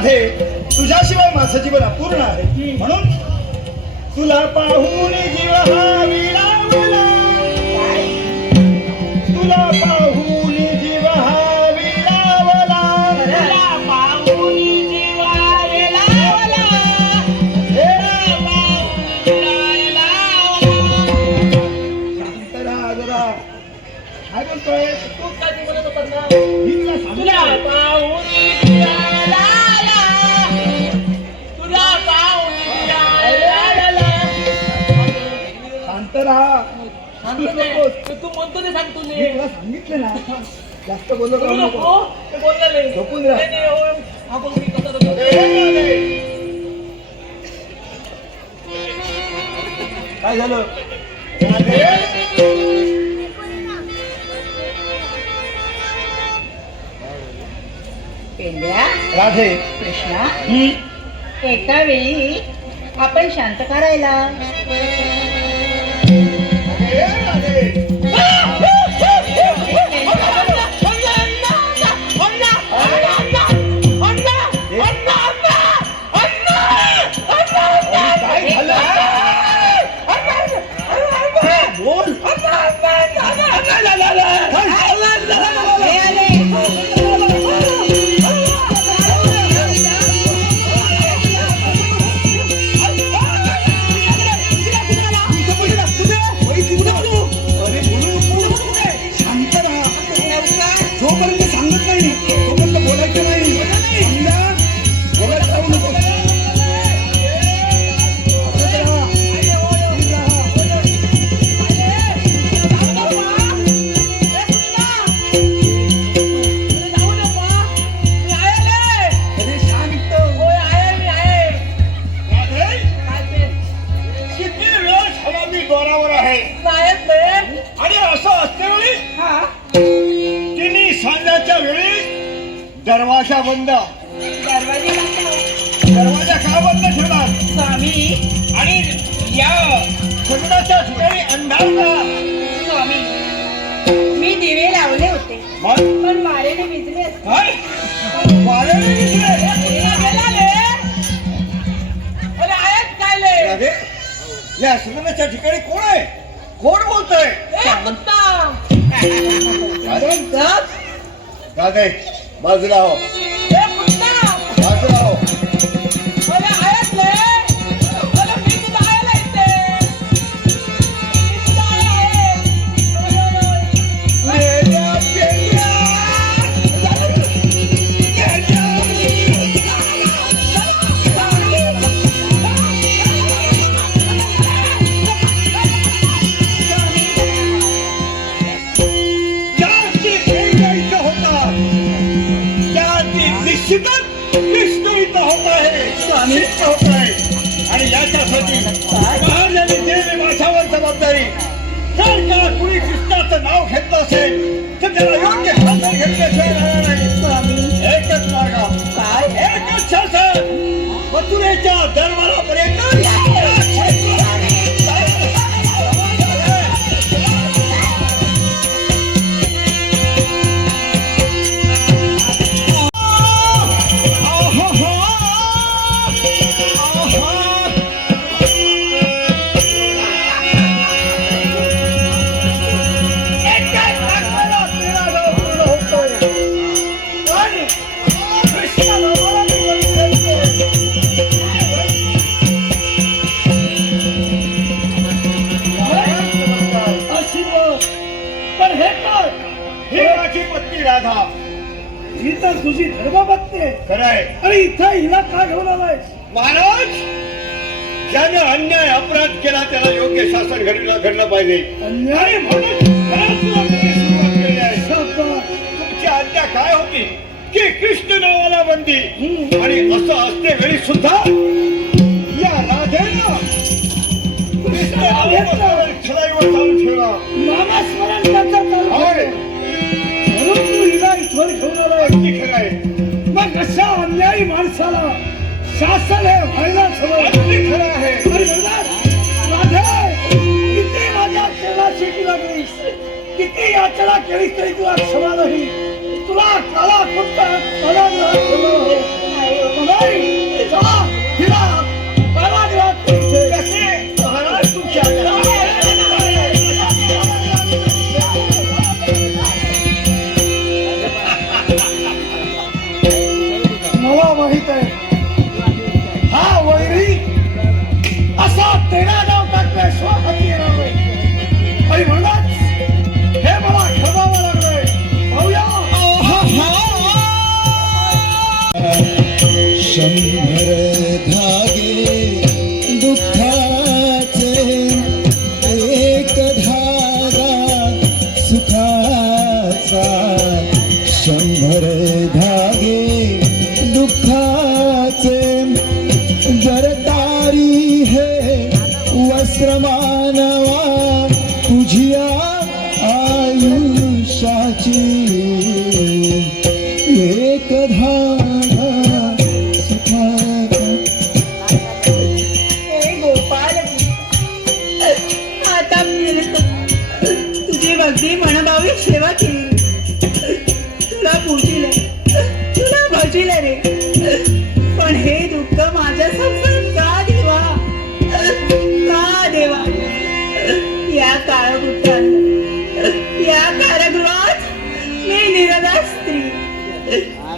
राधे तुझ्याशिवाय माझं जीवन अपूर्ण आहे. म्हणून तुला पाहून जीव सांगतो ते. म्हणतो ते सांगतो मी. तुला सांगितलं ना जास्त बोललो बोलू का नको. झोपून राहा. नाही, नाही. काय झालं पेंड्या राधे कृष्णा हं? एका वेळी आपण शांत करायला आणि असं असते वेळी तिन्ही सांजाच्या वेळी दरवाजा बंद. दरवाजा का बंद ठेवणार? स्वामी. आणि या खंडाच्या ठिकाणी अंधार का? स्वामी. मी दिवे लावले होते मग? पण वारेने भिजले असते. काय? वाऱ्याने. राधे, या सुगंधाच्या ठिकाणी कोण आहे? कोण बोलतोय. राधे बाजूला हो. विष्णू इथं होत आहे. सिद्ध होत आहे. आणि याच्यासाठी महाराजांनी दिलेली माझ्यावर जबाबदारी. जर का कुणी कृष्णाचं नाव घेतलं असेल तर त्याला योग्य शासन घेतल्याशिवाय राहणार नाही. एकच मार्ग. काय? एकच शासन. मथुरेच्या दरबारापर्यंत महाराज ज्याने अन्याय अपराध केला त्याला योग्य शासन घडलं घडलं पाहिजे. अन्याय? म्हणून. तुमची आज्ञा काय होती? की कृष्ण नावाला बंदी. आणि असं असते वेळी सुद्धा या चालू नामस्मरण. म्हणून तू हिला इथवर घेऊन अगदी खरं आहे. मग अशा अन्यायी माणसाला शासन हे व्हायलाच हवं अगदी खरं आहे किती माझ्या चरणाशी तू लागलीस? किती याचना केलीस तरी तुला क्षमा नाही तुला shame.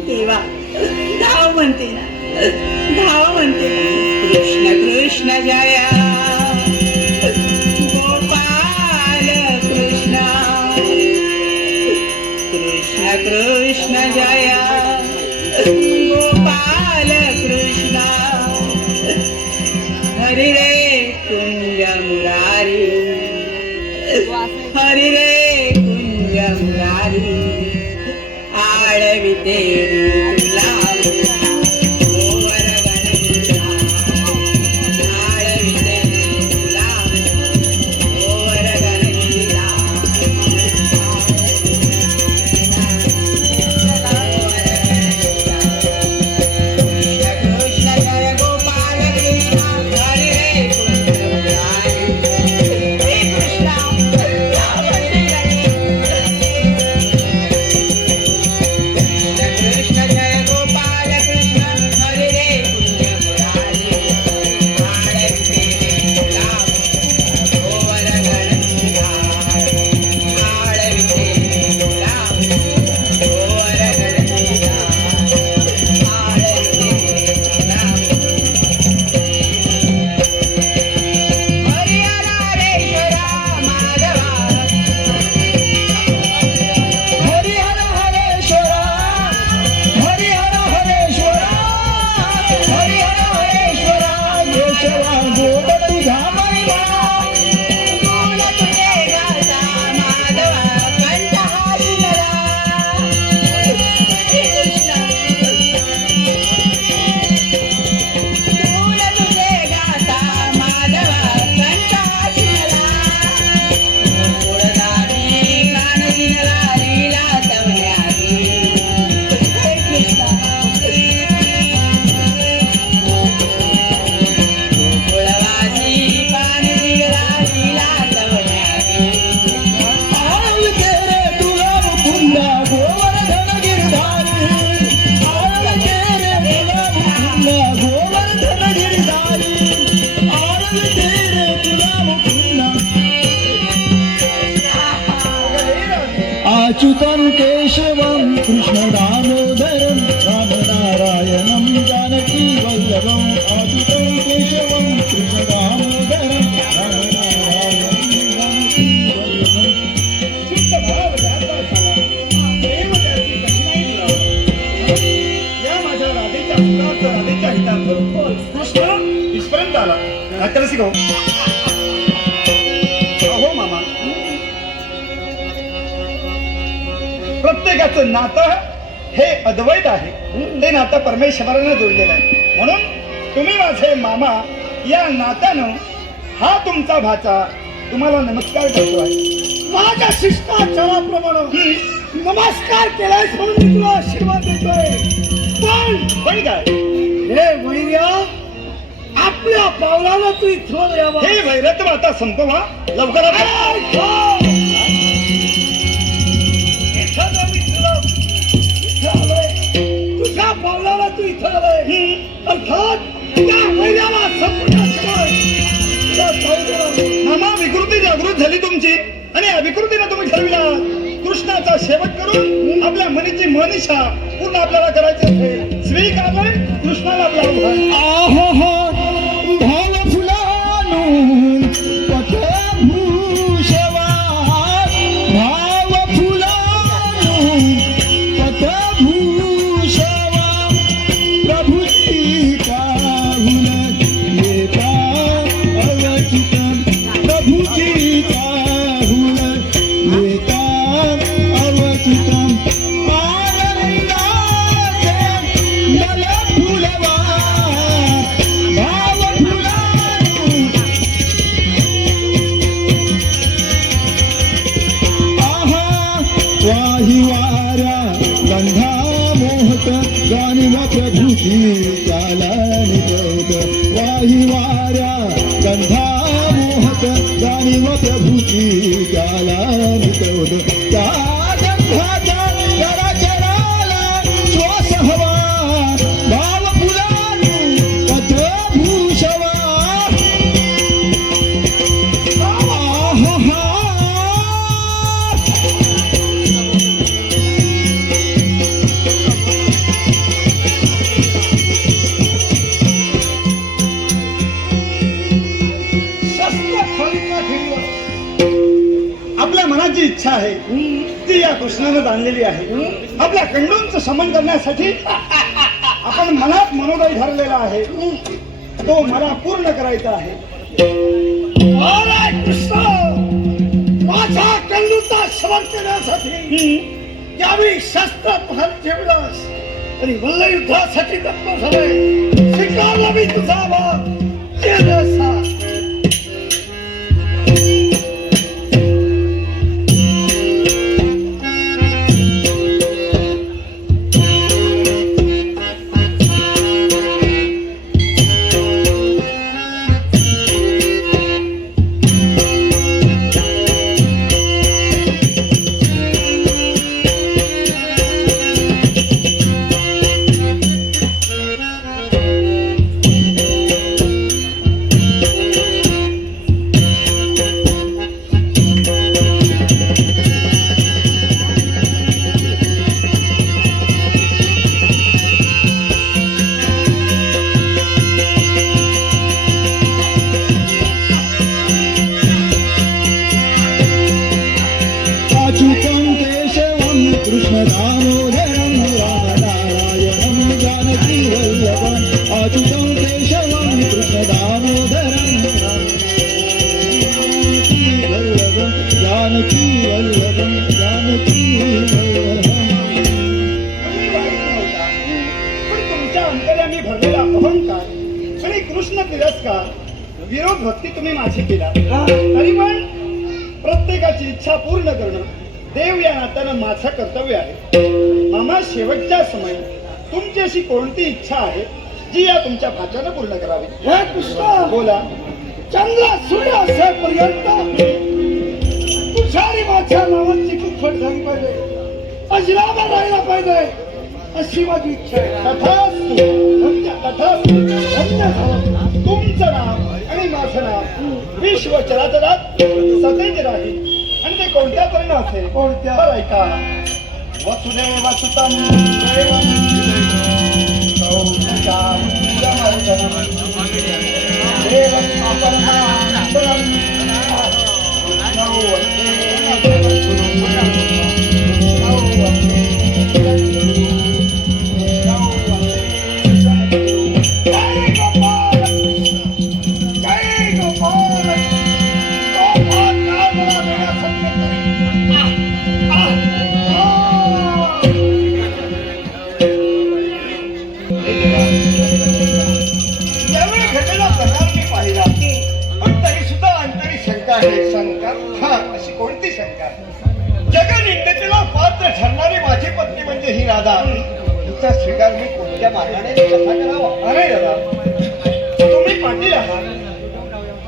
देवा धाव म्हणते ना. धाव म्हणते. कृष्ण कृष्ण जय. સેવા ગોડતી ધામ नाट्याला ಸಿಗೋ हो मामा प्रत्येकाचं नातं हे अद्वैत आहे. ते नातं परमेश्वरानं जोडलेलं आहे. म्हणून तुम्ही माझे मामा या नात्यानं हा तुमचा भाचा तुम्हाला नमस्कार करतो आहे. माझ्या शिष्टाचाराप्रमाणे नमस्कार केलाय म्हणून तुला आशीर्वाद देतोय. पण पण काय? हे वैर आपल्या पावलाला तू थोर यावा. हे भैरत माता संपवा. लवकरात तुझ्या पावलाला तू इथं आलाय. अर्थात त्या महिन्याला मामा विकृती जागृत झाली तुमची. आणि या तुम्ही ठरविला. कृष्णाचा शेवट करून आपल्या मनीची मनिषा पूर्ण आपल्याला करायची असेल स्वीकारलोय कृष्णाला आपला कृष्णानं आहे. आपल्या कंडूंचं समन करण्यासाठी आपण मनात मनोदय धरलेला आहे. तो मला पूर्ण करायचा आहे. माझा कंडूचा समन करण्यासाठी त्यावेळी शस्त्र हात ठेवलास आणि मल्ल युद्धासाठी तत्पर झालंय स्वीकारला मी तुझा आभार. केशवं कृष्णदामोदरं रामनारायणं जानकी वल्लभम् अच्युतं केशवं कृष्णदामोदरं वल्लभं जानकी वल्लभं जानकी वल्लभम् तुम्ही वाईट नव्हता. पण तुमच्या अंतर्यामी भरलेला अहंकार आणि कृष्ण तिरस्कार विरोध भक्ती तुम्ही माझी केला तरी पण प्रत्येकाची इच्छा पूर्ण करणं देव या नात्यानं माझं कर्तव्य आहे. मामा शेवटच्या समय तुमची अशी कोणती इच्छा आहे जी या तुमच्या भाच्यानं पूर्ण करावी? हे कृष्ण! बोला. चंद्र सूर्य असेपर्यंत आणि माझ्या नावाची कुफट झाली पाहिजे. अजरामा राहिला पाहिजे. अशी माझी इच्छा आहे. तथास्तु तथास्तु. तुमचं नाव आणि माझं नाव विश्व चराचरात सतेज राहील. आणि ते कोणत्या तऱ्हेनं असेल? कोणत्या? ऐका. वसुदेव सुतम जगनिंदतेला पात्र ठरणारी माझी पत्नी म्हणजे ही राधा. तिचा स्वीकार मी कोणत्या मार्गाने कसा करावा? अरे दादा तुम्ही पाटील आहात.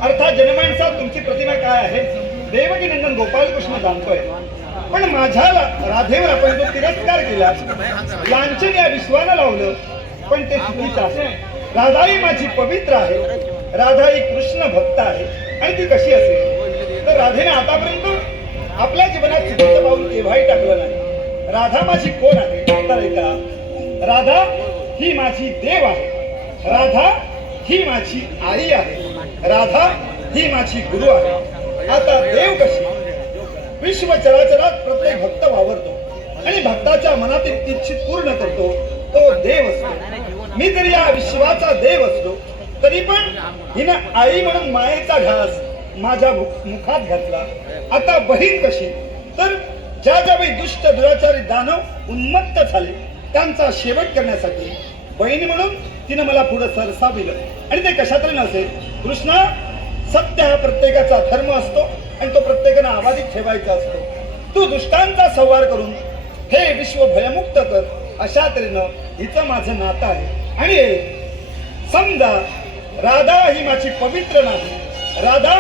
अर्थात जनमानसात तुमची प्रतिमा काय आहे? देवकी नंदन गोपालकृष्ण जाणतोय. पण माझ्या राधेवर आपण जो तिरस्कार केला लांछन या विश्वानं लावलं पण ते चुकीचं आहे. राधा ही माझी पवित्र आहे. राधा ही कृष्ण भक्त आहे. आणि ती कशी असेल? तर राधेने आतापर्यंत आपल्या जीवनात चुकीचं पाऊल केव्हाही टाकलं नाही. राधा माझी कोण आहे? तर ऐका. राधा ही माझी देव आहे. राधा ही माझी आई आहे. राधा ही माझी गुरु आहे. आता देव कशी? विश्व चराचरात प्रत्येक भक्त वावरतो आणि भक्ताच्या मनातील इच्छित पूर्ण करतो तो देव असतो. मी जरी या विश्वाचा देव असलो तरी पण हिनं आई म्हणून मायेचा घास माझ्या मुखात घातला. आता बहीण कशी? तर ज्या ज्यावेळी दुष्ट दुराचारी दानव उन्मत्त झाले त्यांचा शेवट करण्यासाठी बहीण म्हणून तिनं मला पुढे सरसाविलं आणि ते कशातरी नसेल. कृष्णा सत्य हा प्रत्येकाचा धर्म असतो आणि तो प्रत्येकानं आबाधित ठेवायचा असतो. तू दुष्टांचा संवार करून हे विश्व भयमुक्त कर अशा तऱ्हेनं हिचं माझं नातं आहे. आणि हे समजा राधा ही माझी पवित्र नाही. राधा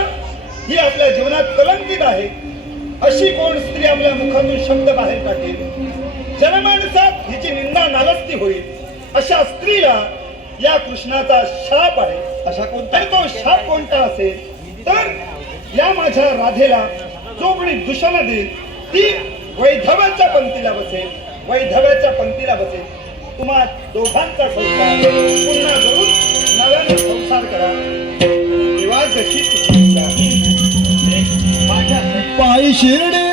ही आपल्या जीवनात कलंकित आहे. अशी कोण स्त्री आपल्या मुखातून शब्द बाहेर टाकेल जनमानसात हिची निंदा नालस्ती होईल. अशा स्त्रीला या कृष्णाचा शाप आहे. अशा कोणता तो शाप कोणता असेल? तर या माझ्या राधेला जो कोणी दुषण देईल ती वैधव्याच्या पंक्तीला बसेल. वैधव्याच्या पंक्तीला बसेल. तुम्हा दोघांचा संसार पुन्हा करून नव्याने संसार करा. तेव्हा जशी 开心的。